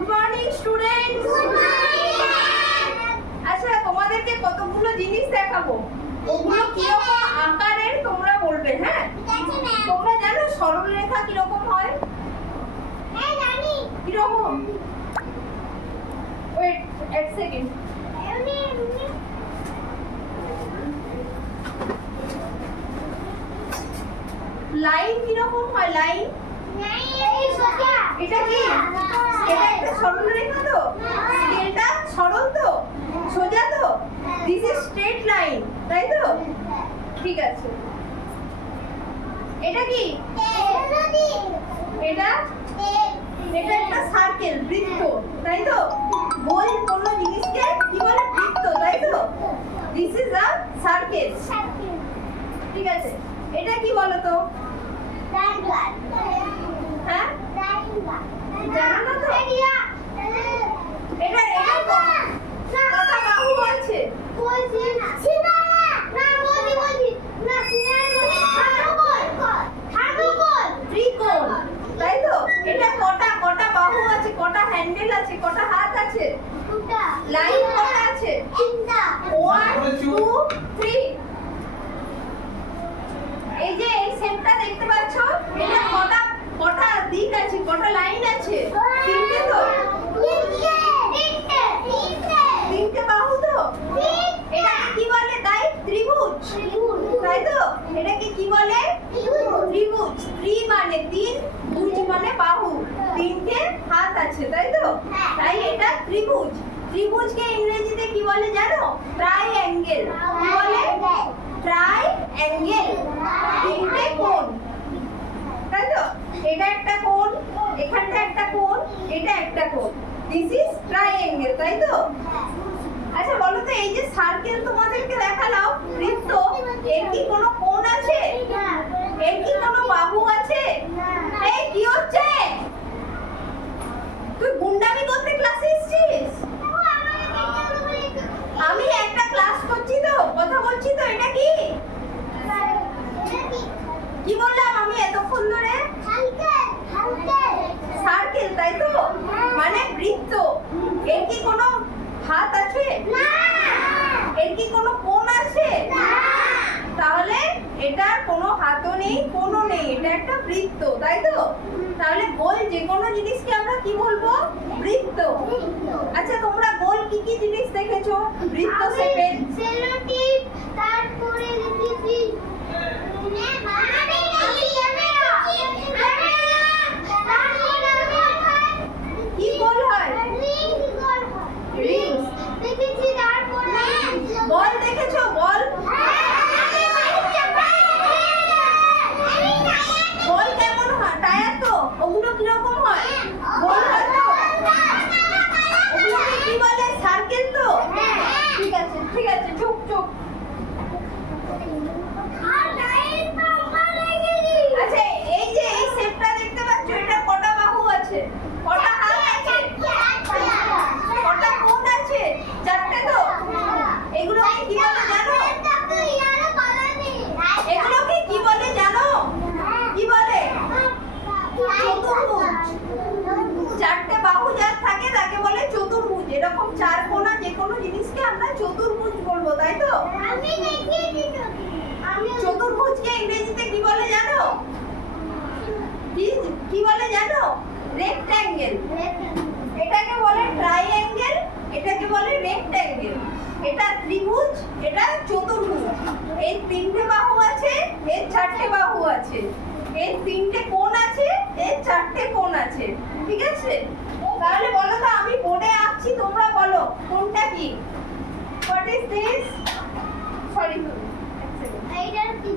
Good morning students. Good morning. আচ্ছা, তোমাদেরকে কতগুলো জিনিস দেখাবো, ওগুলো কিরকম আকারের তোমরা বলবে। হ্যাঁ, তোমরা জানো সরলরেখা কিরকম হয়? হ্যাঁ জানি। কিরকম? ওয়েট এক সেকেন্ড। লাইন কিরকম হয়? লাইন এটা কি? এটা একটা সরলরেখা তো? স্কেলটা সরল তো? সোজা তো? দিস ইজ স্ট্রেট লাইন, তাই তো? ঠিক আছে। এটা কি? এটা এটা একটা সার্কেল, বৃত্ত, তাই তো? গোল কোন জিনিসকে কি বলে? বৃত্ত, তাই তো? This is a circle. ঠিক আছে। এটা কি বলো তো? হ্যাঁ, জানো না তো? এটা কটা বাহু আছে? ত্রিকোণ, তাই তো? এটা কটা বাহু আছে? কটা হ্যান্ডেল আছে? কটা হাত আছে? লাইন কটা আছে? 1 2 3। এই যে এই শেপটা দেখতে পাচ্ছ, এটা কটা দিক আছে? কটা লাইন আছে? তিনটে তো? তিনটে বাহু তো? এটাকে কি বলে? তাই ত্রিভুজ, তাই তো? এটাকে কি বলে? ত্রিভুজ। ত্রি মানে তিন, ভুজ মানে বাহু, তিনটে হাত আছে, তাই তো? তাই এটা ত্রিভুজ। ত্রিভুজকে ইংরেজিতে কি বলে জানো? ট্রাইঅ্যাঙ্গেল। কি বলে? ট্রাইঅ্যাঙ্গেল। তিনটে কোণ, তাই তো? এটা একটা কোণ, এখানটা একটা কোণ, এটা একটা কোণ। দিস ইজ ট্রাইঅ্যাঙ্গেল, তাই তো? আচ্ছা বলো তো, এই যে সার্কেল তোমাদেরকে দেখালাম, বৃত্ত, এর কি কোনো কোণ আছে? এর কি কোনো বাহু আছে? এই কি হচ্ছে? তুই গুন্ডামি করতে ক্লাসে এসেছিস? আমি একটা ক্লাস করছি তো, কথা বলছি তো। এটা কি? কি বললাম আমি এতক্ষণ ধরে? সার্কেল, তাই তো? মানে বৃত্ত। এর কি কোনো হাত আছে? এর কি কোনো কোণ আছে? তাহলে এটার কোনো হাতও নেই, কোণও নেই, এটা একটা বৃত্ত, তাই তো? তাহলে গোল যে কোনো জিনিসকে আমরা কি বলবো? বৃত্ত। আচ্ছা, তোমরা গোল কি কি জিনিস দেখেছো বৃত্ত শেপের? সেলোটিপ, তারপরে দেখেছি কি গোল হয়? রিংস দেখেছি। তারপরে বল দেখেছো? বল বল কেমন হয়? টায়ার তো? ওগুলো কিরকম হয়? গোল হয় তো? ওগুলোকে কি বলে? সার্কেল তো? ঠিক আছে, ঠিক আছে, চুপ চুপ। আচ্ছা, এই যে এই শেপটা দেখতে পাচ্ছ, এটা কটা বাহু আছে? কটা হাত আছে? কটা কোণ আছে? চারটে তো? এগুলোকে কি বলে জানো? এগুলোকে কি বলে জানো? কি বলে? চতুর্ভুজ। চারটে বাহু যার থাকে তাকে বলে চতুর্ভুজ। এরকম চার কোণা যে কোনো জিনিসকে আমরা চতুর্ভুজ বলবো, তাই তো? চতুর্ভুজকে ইংরেজিতে কি বলে জানো? কি বলে জানো? রেক্ট্যাঙ্গেল। এটাকে বলে ট্রাইঅ্যাঙ্গেল, এটাকে বলে রেক্ট্যাঙ্গেল। এটা ত্রিভুজ, এটা চতুর্ভুজ। এই তিনটে বাহু আছে, এর চারটে বাহু আছে। এর তিনটে কোণ আছে, এর চারটে কোণ আছে। ঠিক আছে? তাহলে বলো তো, আমি বোর্ডে আঁকছি, তোমরা বলো কোনটা কি? What is this? সরি, এটা কি?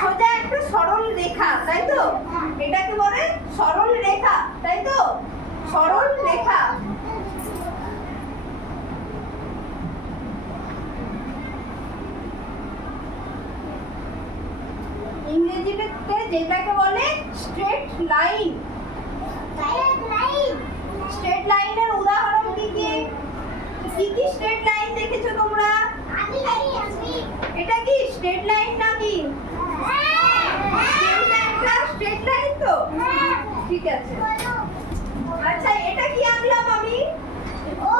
সোজা একটা সরল রেখা, তাই তো? এটাকে বলে সরল রেখা, তাই তো? সরল রেখা। ইংরেজিতে যেটাকে বলে স্ট্রেট লাইন। স্ট্রেট লাইনের উদাহরণ কি কি? কি কি স্ট্রেট লাইন দেখেছো তোমরা? এটা কি স্ট্রেট লাইন নাকি? ঠিক আছে। বলো আচ্ছা এটা কি আঁকলাম আমি? ও